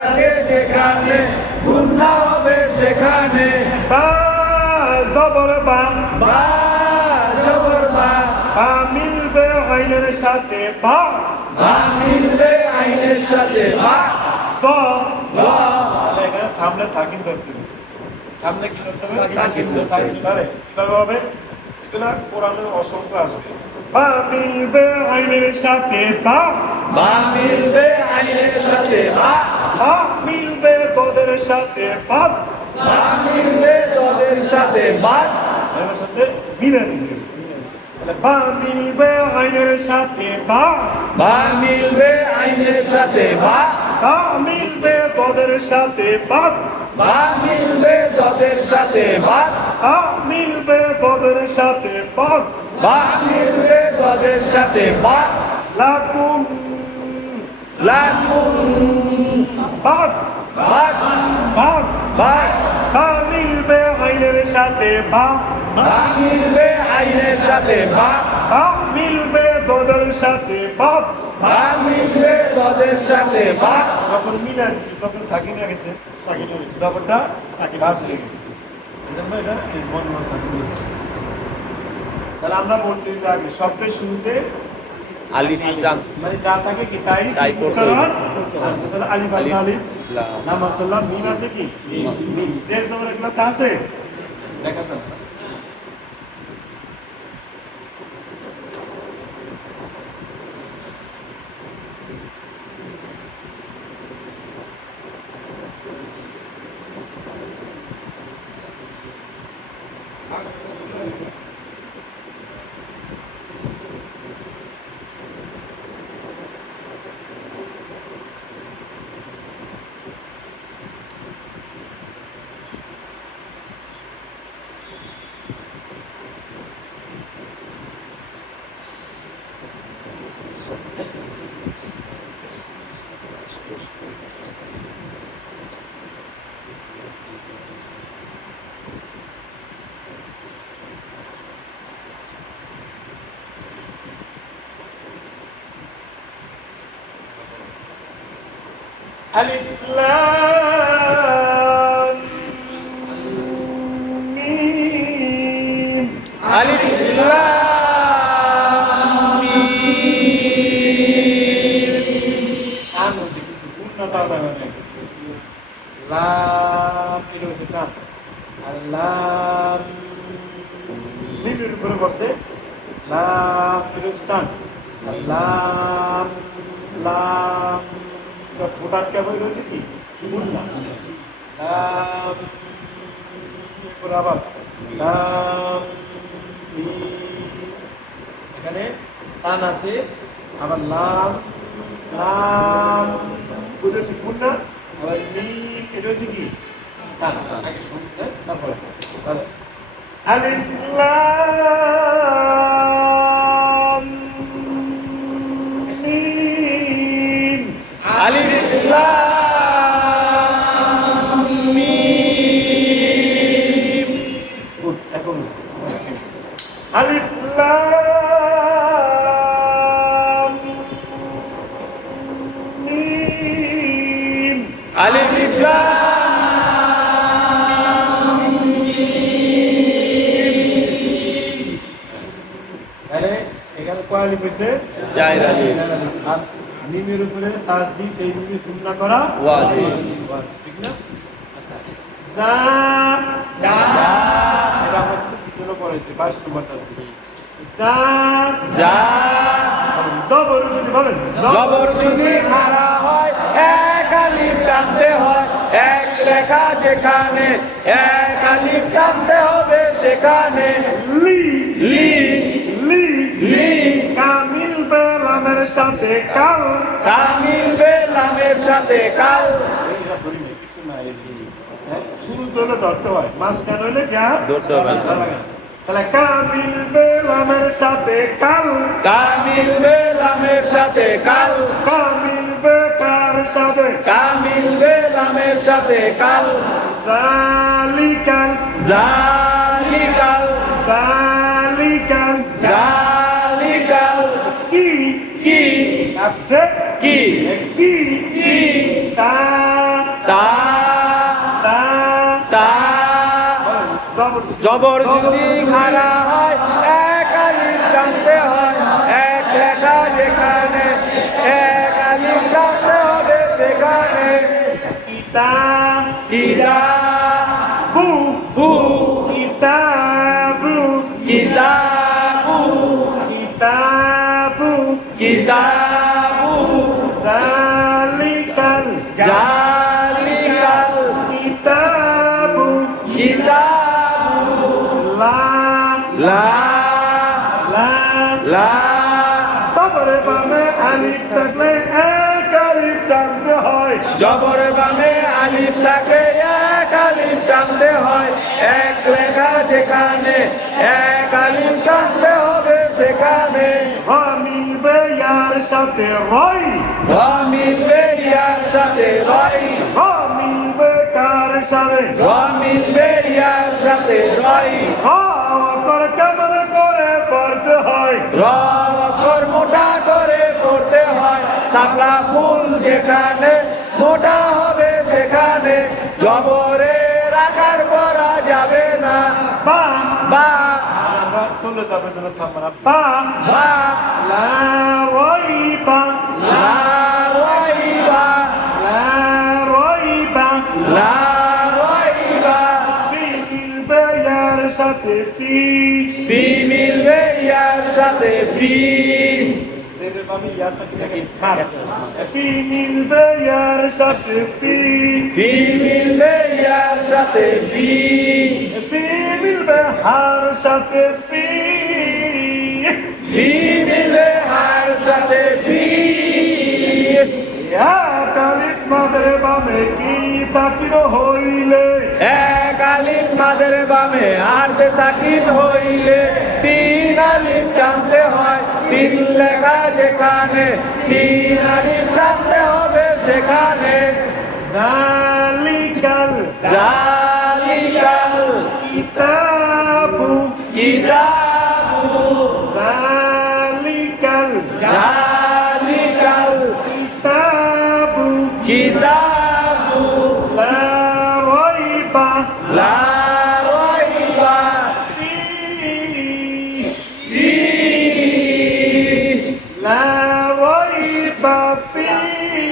আছে যেখানে গুন্না হবে সেখানে বা জবর বা বা জবর বা বা মিলবে আইনের সাথে বা বা মিলবে আইনের সাথে বা বা বা তাহলে এখানে থামলে সাকিন ধরতে হবে। থামলে কি করতে হবে? সাকিন ধরতে হবে। সাকিন ধরে কিভাবে হবে? এগুলা কোরআনে অসংখ্য আসবে। বা মিলবে আইনের সাথে বা বা মিলবে আইনের সাথে বা বা মিলবে তোদের সাথে বা বা মিলবে তোদের সাথে বা এর সাথে মিলে দিতে হবে। তাহলে বা মিলবে আইনের সাথে বা বা মিলবে আইনের সাথে বা বা মিলবে তোদের সাথে বা বা মিলবে তোদের সাথে বা বা মিলবে তোদের সাথে বা বা মিলবে তোদের সাথে বা লাকুম লাকুম বাদ বা বাদ বা বা মিলবে আইনের সাথে বা বা মিলবে আইনের সাথে বা বা মিলবে তোদের সাথে বা বা মিলবে তোদের সাথে বা যখন মিলে দিচ্ছি তখন সাকিন হয়ে গেছে জবরটা সাকিন বাদ হয়ে গেছে এই জন্য এটা এই বর্ণ সাকিন হয়েছে। তাহলে আমরা বলছি যে আগে শব্দের শুরুতে আলিফ লাম মানে যা থাকে কি তাই তাই করতে উচ্চারণ হবে। আসবে। তাহলে আলিফ আছে, আলিফ লাম। লাম আছে, লাম মিম আছে কি মিম জের জবর এগুলো তা আছে দেখা যান আলিফ লাম মিম আলিফ লাম মিম আন হয়েছে কিন্তু উন্নত আদায় হয় নাই লাম এটা হয়েছে না আর লাম মিমের উপরে বসে লাম এটা হচ্ছে টান আর লাম লাম ঠোঁটাট কেমন রয়েছে কি গুন্না লাম এরপর আবার লাম মিম এখানে টান আছে আবার লাম লাম এটা হচ্ছে গুন্না আবার মিম এটা হচ্ছে কি টান আগে শুনতে তারপরে তাহলে আলিফ লাম মিম আলিফ লাম মিম গুড এখন হয়েছে আলিফ লাম মিম আলিফ লাম তাহলে এখানে কয় আলিফ হয়েছে জায়ের আলিফ। জায়ের আলিফ। আর মিমের উপরে তাসদিদ এই মিমে গুণনা করা ওয়াজিব। ওয়াজিব, ঠিক না আচ্ছা যা যা এটা আমরা কিন্তু পিছনে পড়াইছি 22 নম্বর তাসদিদ যা যা জবর যদি বলেন জবর যদি খাড়া হয় এক আলিফ টানতে হয় এক লেখা যেখানে এক আলিফ টানতে হবে সেখানে লি লি লি লি কামিল বেলামের সাথে কাল তামিল বেলামের সাথে কাল এইটা ধরি না কিছু না এই যে শুরুতে হলে ধরতে হয় মাঝখানে হলে গ্যাপ ধরতে হবে না। তাহলে কামিল বেলামের সাথে কাল তামিল বেলামের সাথে কাল কামিল বেকার সাথে তামিল বেলামের সাথে কাল জালিকাল জালিকাল জালিকাল জালিকাল কি কি আপসে কি কি কি তা তা তা তা জবর জবর যদি খাড়া হয় এক আলিফ টানতে হয় এক লেখা যেখানে এক আলিফ টানতে হবে সেখানে কিতাব কিতাবু কিতাবু কিতাবু কিতাবু কিতাবু যালিকাল জালিকাল কিতাবু কিতাবু লা লা লা লা সবরে বামে আলিফ থাকলে এক আলিফ টানতে হয় জবরের বামে আলিফ থাকে এক আলিফ টানতে হয় এক লেখা যেখানে এক আলিফ টানতে হবে সেখানে র মিলবে ইয়ার সাথে রই র মিলবে ইয়ার সাথে রই র মিলবে কার সাথে র মিলবে ইয়ার সাথে রই করে কেমন করে পড়তে হয় র অক্ষর মোটা করে পড়তে হয় শাপলা ফুল যেখানে মোটা হবে সেখানে জবরের আকার পড়া যাবে না বা বা আমরা চলে যাবে জন্য থামবো না বা বা লা রই বা লা রইবা লা রই বা লা রইবা ফি মিলবে ইয়ার সাথে ফি ফি মিলবে ইয়ার সাথে ফি জেরের বামে ইয়া সাথে মার ফি মিলবে ইয়ার সাথে ফি ফি মিলবে ইয়ার সাথে ফি ফি মিলবে হার সাথে ফি ফি মিলবে হার সাথে ফি এক আলিফ মাদের বামে কি সাকিন হইলে এক আলিফ মাদের বামে আর যে সাকিন হইলে তিন আলিফ টানতে হয় তিন লেখা যেখানে তিন আলিফ টানতে হবে সেখানে নালিকাল জালিকাল কিতাবু কিতাবু নালিকাল জালিকাল কিতাবু কিতাবু লা রইবা লা রইবা ফিহি ফিহি লা রইবা ফিহি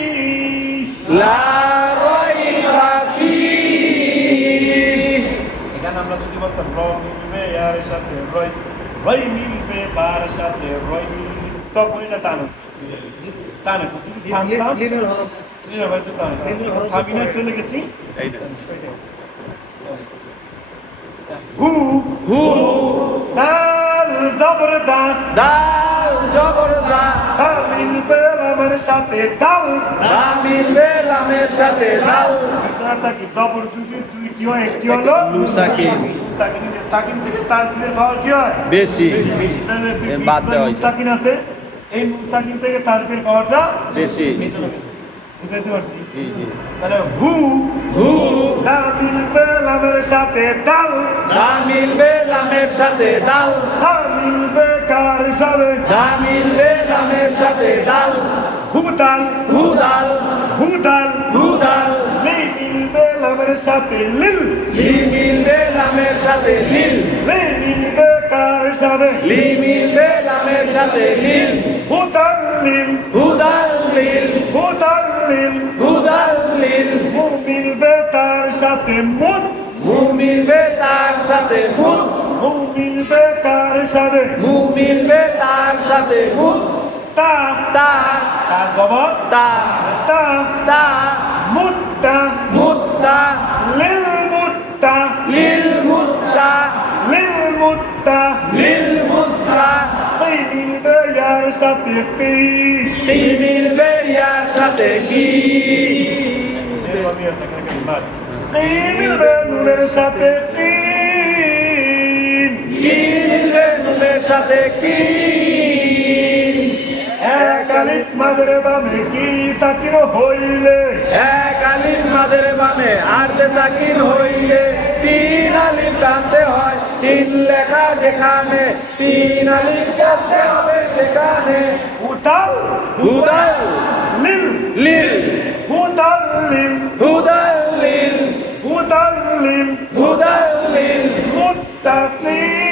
লা রইবা ফিহি এখানে আমরা যদি বলতাম র মিলবে ইয়ার সাথে রই রই মিলবে বার সাথে রই তখন এটা টানো টানো যদি থামতাম লিনা ভাই তো টানো থামি না চলে গেছি হু হু দাল জবর দা দাল জবর দা দা মিলবে লামের সাথে দাল দা মিলবে লামের সাথে দাল ভিতরটা কি জবর যদি দুইটি হয় একটি হলো লুসাকিন। সাকিন সাকিন থেকে তাসদিদের পাওয়ার কি হয় বেশি তাহলে বাদ দেওয়া হয়েছে। সাকিন আছে এই সাকিন থেকে তাসদির পাওয়ারটা বেশি বুঝাইতে পারছি জি জি তাহলে হু হু দা মিলবে লামের সাথে দাল দা মিলবে লামের সাথে দাল দা মিলবে কার হিসাবে দা মিলবে লামের সাথে দাল হুদাল হুদাল হুদাল হুদাল লি মিলবে লামের সাথে লিল লি মিলবে লামের সাথে লিল লি মিলবে কার হিসাবে লি মিলবে লামের সাথে লিল হুদাল লিল হুদাল লিল হুদাল লিল হুদাল লিল মু মিলবে তার সাথে মুদ মু মিলবে তার সাথে মুদ মু মিলবে কার সাথে মু মিলবে তার সাথে মুদ তা তা তা জবর তা তা তা মুত্তা মুত্তা লিল মুত্তা লিল মুত্তা লিল মুত্তা লিল মুত্তা এই মিলবে ইয়ার সাথে কি টি মিলবে ইয়ার সাথে কি এই মিলবে নুনের সাথে কি কি মিলবে নুনের সাথে কি এক আলিফ মাদের বামে কি সাকিন হইলে এক আলিফ মাদের বামে আর তে সাকিন হইলে তিন আলিফ টানতে হয় তিন লেখা যেখানে তিন আলিফ টানতে হবে সেখানে হুদাল হুদাল লিল লিল হুদাল লিল হুদাল মুদাল্লিল মুদাল্লিল মুত্তাকিন